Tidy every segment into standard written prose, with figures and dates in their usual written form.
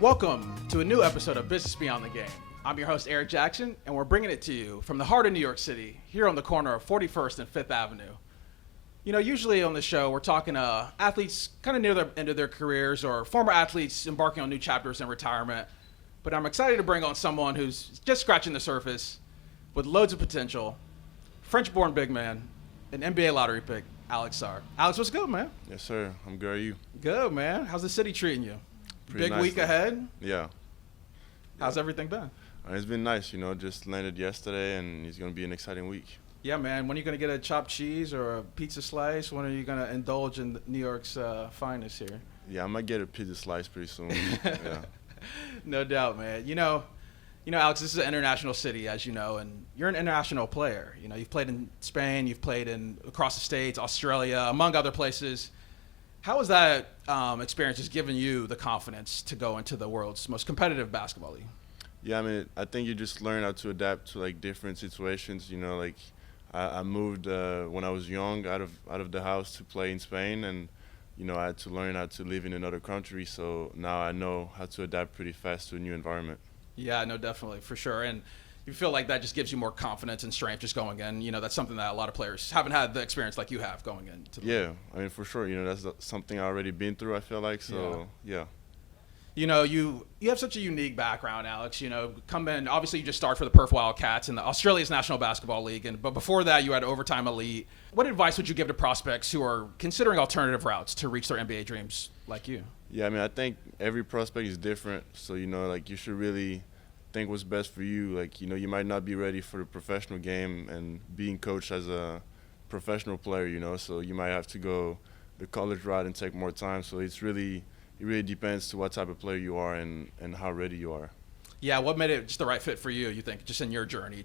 Welcome to a new episode of Business Beyond the Game. I'm your host, Eric Jackson, and we're bringing it to you from the heart of New York City, here on the corner of 41st and 5th Avenue. You know, usually on the show, we're talking to athletes kind of near the end of their careers or former athletes embarking on new chapters in retirement. But I'm excited to bring on someone who's just scratching the surface with loads of potential, French-born big man, an NBA lottery pick, Alex Sarr. Alex, what's good, man? Yes, sir. I'm good. How are you? Good, man. How's the city treating you? Pretty Big nice, week though. ahead? Yeah. How's everything been? It's been nice, just landed yesterday, and it's going to be an exciting week. Yeah, man. When are you going to get a chopped cheese or a pizza slice? When are you going to indulge in New York's finest here? Yeah, I might get a pizza slice pretty soon. Yeah. No doubt, man. You know, Alex, this is an international city, as you know, and you're an international player. You know, you've played in Spain, you've played across the States, Australia, among other places. How has that experience just given you the confidence to go into the world's most competitive basketball league? Yeah, I think you just learn how to adapt to, different situations. I moved when I was young out of the house to play in Spain, and, I had to learn how to live in another country. So now I know how to adapt pretty fast to a new environment. Yeah, no, definitely, for sure. And you feel like that just gives you more confidence and strength just going in. That's something that a lot of players haven't had the experience like you have going into the league. Yeah, for sure. That's something I already been through, I feel like. So, yeah. You have such a unique background, Alex. Come in, obviously you just started for the Perth Wildcats in the Australia's National Basketball League, but before that you had Overtime Elite. What advice would you give to prospects who are considering alternative routes to reach their NBA dreams like you? Yeah, I think every prospect is different. So, you should really think what's best for you. You might not be ready for the professional game and being coached as a professional player, so you might have to go the college route and take more time. So it really depends to what type of player you are and how ready you are. Yeah, what made it just the right fit for you think, just in your journey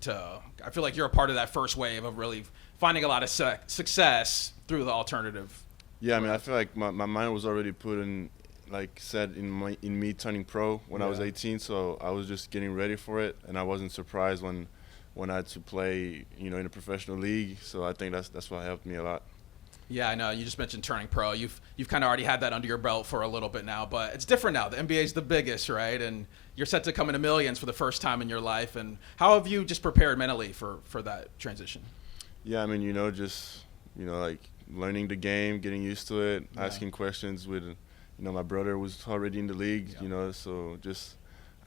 I feel like you're a part of that first wave of really finding a lot of success through the alternative. Yeah, I feel like my mind was already put in, set in me turning pro when I was 18, so I was just getting ready for it, and I wasn't surprised when I had to play, in a professional league. So I think that's what helped me a lot. Yeah, I know. You just mentioned turning pro. You've kind of already had that under your belt for a little bit now, but it's different now. The NBA is the biggest, right? And you're set to come into millions for the first time in your life. And how have you just prepared mentally for that transition? Yeah, just learning the game, getting used to it, asking questions with. My brother was already in the league, so just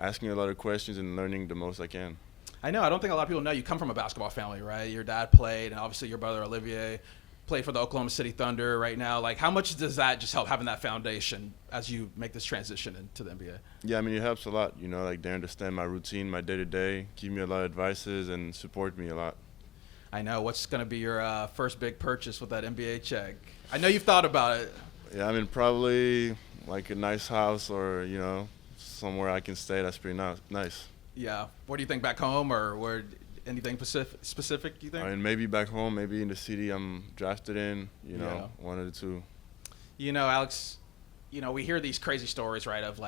asking a lot of questions and learning the most I can. I know. I don't think a lot of people know you come from a basketball family, right? Your dad played, and obviously your brother Olivier played for the Oklahoma City Thunder right now. How much does that just help having that foundation as you make this transition into the NBA? Yeah, it helps a lot. They understand my routine, my day-to-day, give me a lot of advices, and support me a lot. I know. What's going to be your first big purchase with that NBA check? I know you've thought about it. Yeah, probably a nice house or, somewhere I can stay. That's pretty nice. Yeah. What do you think, back home or anything specific, you think? Maybe back home, maybe in the city I'm drafted in, one of the two. Alex, we hear these crazy stories, right, of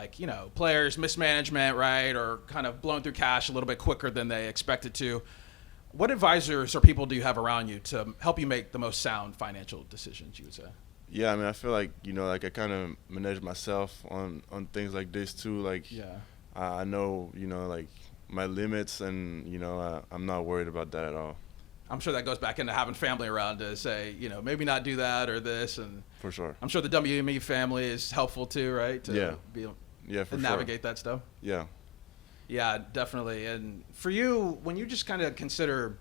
players mismanagement, right, or kind of blowing through cash a little bit quicker than they expected to. What advisors or people do you have around you to help you make the most sound financial decisions, you would say? Yeah, I feel like, I kind of manage myself on things like this too. I know, my limits, and, I'm not worried about that at all. I'm sure that goes back into having family around to say, maybe not do that or this. And for sure. I'm sure the WME family is helpful too, right? To navigate that stuff. Yeah. Yeah, definitely. And for you, when you just kind of consider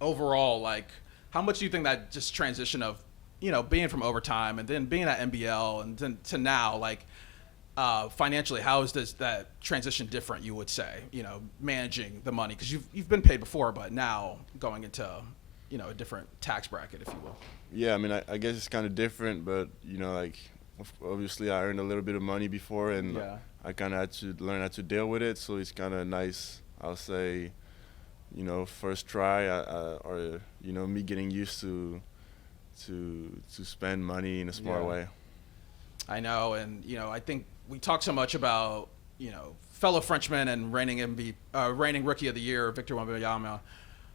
overall, how much do you think that just transition of, being from Overtime and then being at NBL and then to now, financially, how is that transition different, you would say, managing the money? Because you've been paid before, but now going into, a different tax bracket, if you will. Yeah, I guess it's kind of different, but, obviously I earned a little bit of money before, and I kind of had to learn how to deal with it. So it's kind of nice, I'll say, first try or, me getting used to spend money in a smart way. I know, and I think we talk so much about fellow Frenchman and reigning Rookie of the Year Victor Wembanyama,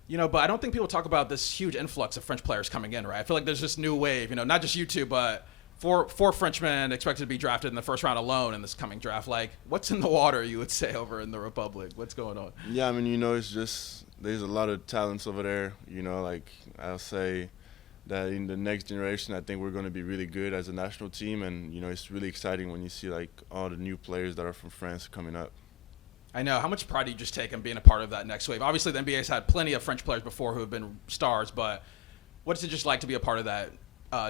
but I don't think people talk about this huge influx of French players coming in, right? I feel like there's this new wave, not just you two, but four Frenchmen expected to be drafted in the first round alone in this coming draft. Like, what's in the water, you would say, over in the Republic? What's going on? Yeah, I mean, you know, it's just there's a lot of talents over there. You know, like I'll say that in the next generation, I think we're going to be really good as a national team, and you know, it's really exciting when you see like all the new players that are from France coming up. I know. How much pride do you just take in being a part of that next wave? Obviously, the NBA's had plenty of French players before who have been stars, but what's it just like to be a part of that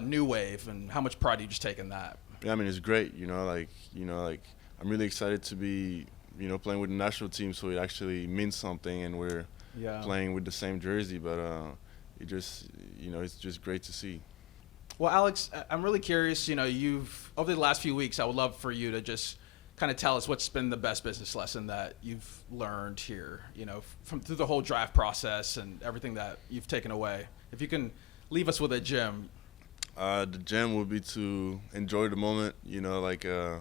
new wave, and how much pride do you just take in that? Yeah, I mean, it's great. You know, like I'm really excited to be, you know, playing with the national team, so it actually means something, and we're playing with the same jersey. But it just, you know, it's just great to see. Well, Alex, I'm really curious. You know, you've over the last few weeks, I would love for you to just kind of tell us what's been the best business lesson that you've learned here. You know, from through the whole draft process and everything that you've taken away. If you can leave us with a gem. The gem would be to enjoy the moment. You know, like I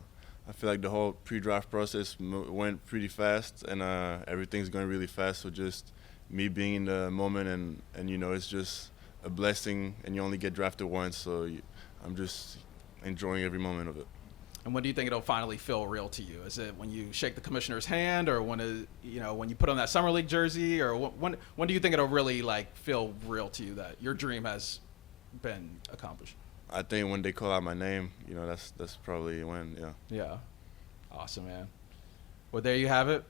feel like the whole pre-draft process went pretty fast, and everything's going really fast. So just me being in the moment, and you know, it's just a blessing, and you only get drafted once. So I'm just enjoying every moment of it. And when do you think it'll finally feel real to you? Is it when you shake the commissioner's hand, or when when you put on that summer league jersey, or when do you think it'll really like feel real to you that your dream has been accomplished? I think when they call out my name, you know, that's probably when, yeah. Yeah. Awesome, man. Well, there you have it.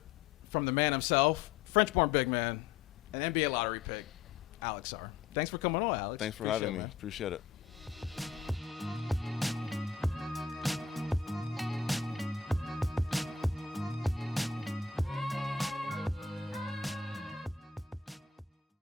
From the man himself, French-born big man, an NBA lottery pick, Alex Sarr. Thanks for coming on, Alex. Thanks for having me. Appreciate it.